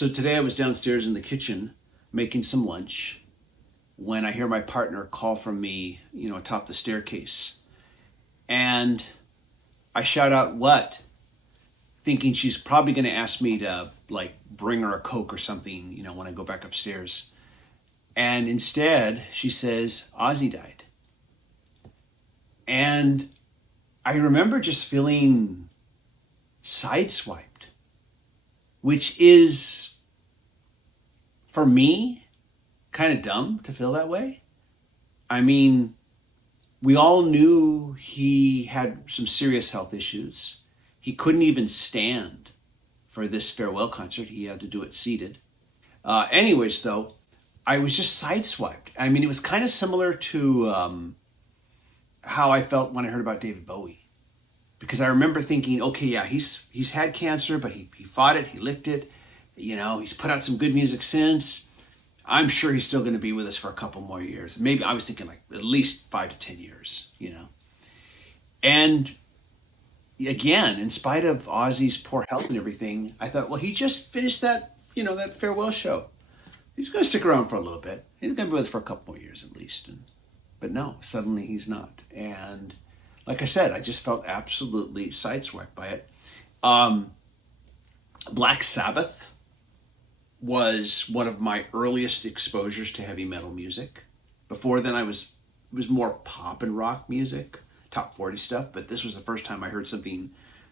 So today I was downstairs in the kitchen making some lunch when I hear my partner call from me, atop the staircase. And I shout out, "What?" Thinking she's probably going to ask me to bring her a Coke or something, when I go back upstairs. And instead she says, "Ozzy died." And I remember just feeling sideswiped, which is, for me, kind of dumb to feel that way. I mean, we all knew he had some serious health issues. He couldn't even stand for this farewell concert. He had to do it seated. Anyways, though, I was just sideswiped. I mean, it was kind of similar to how I felt when I heard about David Bowie. Because I remember thinking, okay, yeah, he's had cancer, but he fought it, he licked it. He's put out some good music since. I'm sure he's still going to be with us for a couple more years. Maybe I was thinking at least 5 to 10 years, And again, in spite of Ozzy's poor health and everything, I thought, well, he just finished that farewell show. He's going to stick around for a little bit. He's going to be with us for a couple more years at least. But no, suddenly he's not. And like I said, I just felt absolutely sideswiped by it. Black Sabbath was one of my earliest exposures to heavy metal music. Before then, it was more pop and rock music, top 40 stuff. But this was the first time I heard something,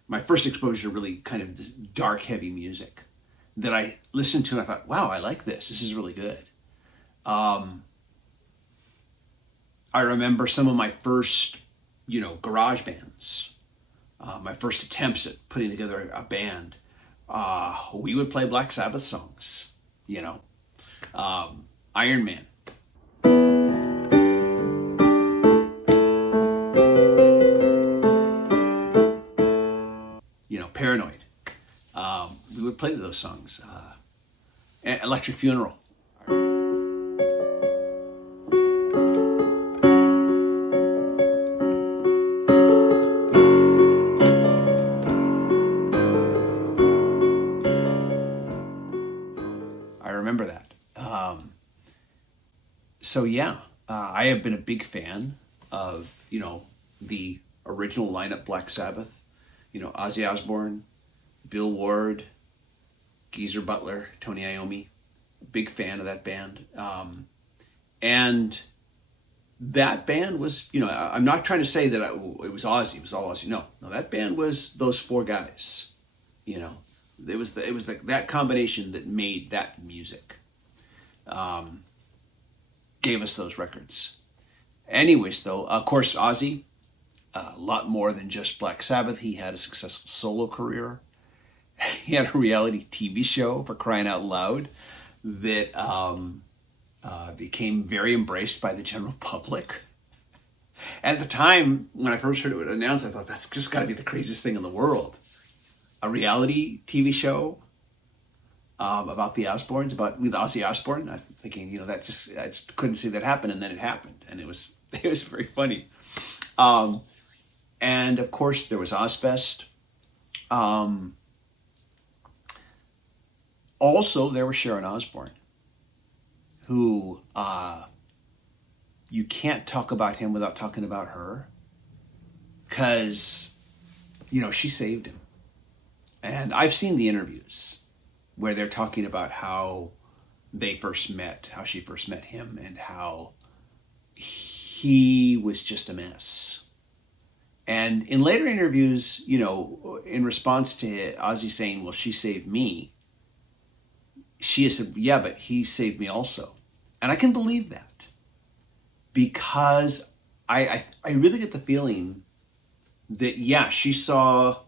my first exposure to really kind of this dark, heavy music that I listened to and I thought, wow, I like this. This is really good. I remember some of my first, garage bands, my first attempts at putting together a band. We would play Black Sabbath songs, Iron Man. Paranoid. We would play those songs. Electric Funeral. I remember that. So yeah, I have been a big fan of, the original lineup, Black Sabbath, Ozzy Osbourne, Bill Ward, Geezer Butler, Tony Iommi. Big fan of that band. And that band was, I'm not trying to say that it was Ozzy, it was all Ozzy. No, that band was those 4 guys. It was that combination that made that music. Gave us those records. Anyways, though, of course, Ozzy, a lot more than just Black Sabbath. He had a successful solo career. He had a reality TV show, for crying out loud, that became very embraced by the general public. At the time, when I first heard it announced, I thought, that's just got to be the craziest thing in the world. A reality TV show about the Osbournes, with Ozzy Osbourne. I'm thinking, I just couldn't see that happen, and then it happened, and it was very funny. And of course, there was Ozfest. Also, there was Sharon Osbourne, who you can't talk about him without talking about her, because she saved him. And I've seen the interviews where they're talking about how they first met, how she first met him, and how he was just a mess. And in later interviews, in response to Ozzy saying, well, she saved me, she has said, yeah, but he saved me also. And I can believe that, because I really get the feeling that, yeah, she saw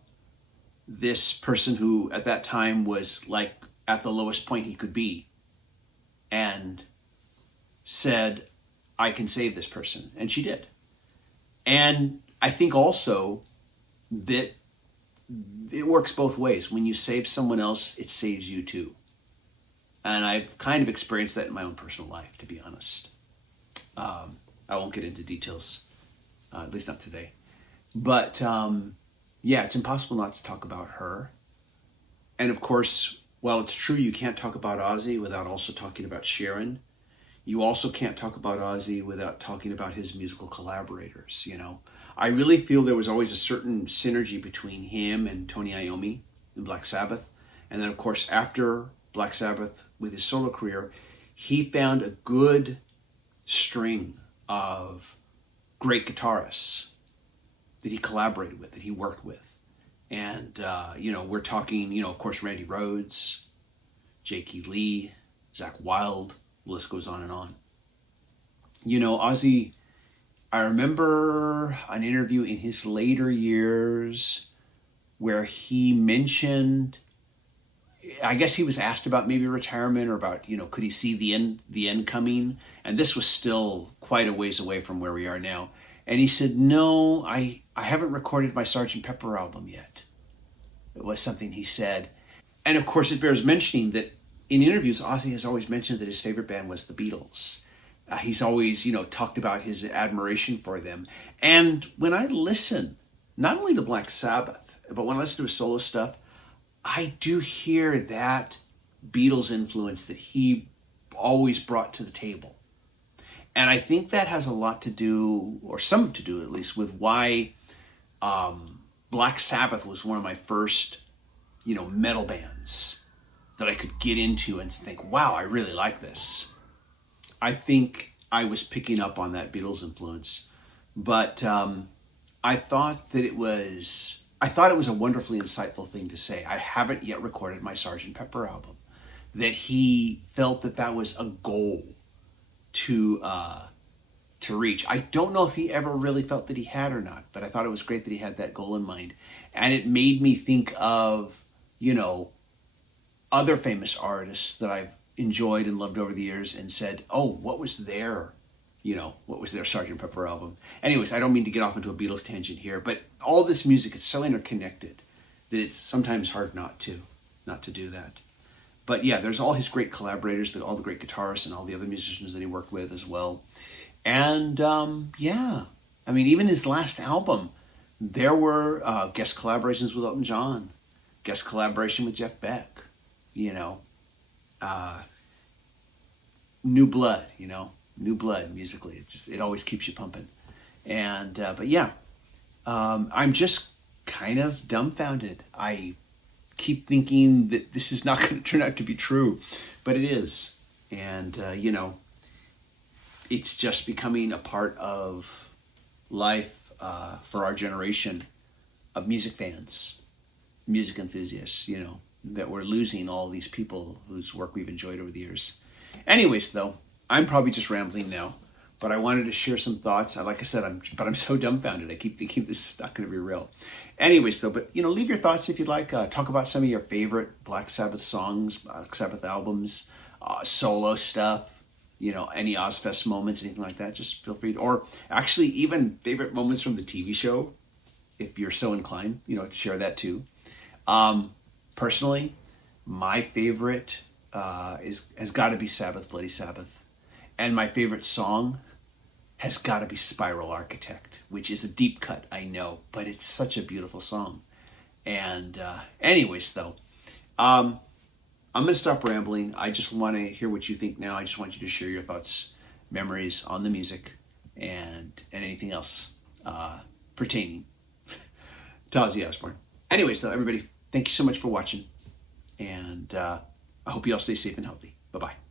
this person who at that time was at the lowest point he could be, and said, I can save this person. And she did. And I think also that it works both ways. When you save someone else, it saves you too. And I've kind of experienced that in my own personal life, to be honest. I won't get into details, at least not today. But yeah, it's impossible not to talk about her. And of course, Well, it's true you can't talk about Ozzy without also talking about Sharon. You also can't talk about Ozzy without talking about his musical collaborators, you know. I really feel there was always a certain synergy between him and Tony Iommi in Black Sabbath. And then, of course, after Black Sabbath with his solo career, he found a good string of great guitarists that he collaborated with, that he worked with. And, we're talking, of course, Randy Rhoads, Jakey Lee, Zach Wilde, the list goes on and on. Ozzy, I remember an interview in his later years where he mentioned, I guess he was asked about maybe retirement or about, could he see the end coming? And this was still quite a ways away from where we are now. And he said, no, I haven't recorded my Sgt. Pepper album yet. It was something he said. And of course, it bears mentioning that in interviews, Ozzy has always mentioned that his favorite band was the Beatles. He's always, talked about his admiration for them. And when I listen, not only to Black Sabbath, but when I listen to his solo stuff, I do hear that Beatles influence that he always brought to the table. And I think that has a lot to do, or some to do at least, with why Black Sabbath was one of my first, metal bands that I could get into and think, wow, I really like this. I think I was picking up on that Beatles influence, but I thought it was a wonderfully insightful thing to say. I haven't yet recorded my Sgt. Pepper album. That he felt that was a goal to reach. I don't know if he ever really felt that he had or not, but I thought it was great that he had that goal in mind, and it made me think of other famous artists that I've enjoyed and loved over the years and said, oh, what was their Sgt. Pepper album? Anyways, I don't mean to get off into a Beatles tangent here, but all this music is so interconnected that it's sometimes hard not to do that. But yeah, there's all his great collaborators, all the great guitarists and all the other musicians that he worked with as well. And even his last album, there were guest collaborations with Elton John, guest collaboration with Jeff Beck, new blood, new blood musically. It always keeps you pumping. And, I'm just kind of dumbfounded. I keep thinking that this is not going to turn out to be true, but it is. And, it's just becoming a part of life for our generation of music fans, music enthusiasts, that we're losing all these people whose work we've enjoyed over the years. Anyways, though, I'm probably just rambling now, but I wanted to share some thoughts. Like I said, I'm so dumbfounded. I keep thinking this is not going to be real. Anyways, though, but leave your thoughts if you'd like. Talk about some of your favorite Black Sabbath songs, Black Sabbath albums, solo stuff. Any Ozfest moments, anything like that. Just feel free to, or actually even favorite moments from the TV show, if you're so inclined, to share that too. Personally, my favorite has got to be Sabbath, Bloody Sabbath. And my favorite song has got to be Spiral Architect, which is a deep cut, I know, but it's such a beautiful song. And anyways, though, I'm going to stop rambling. I just want to hear what you think now. I just want you to share your thoughts, memories on the music, and anything else pertaining to Ozzy Osbourne. Anyways, though, everybody, thank you so much for watching, and I hope you all stay safe and healthy. Bye-bye.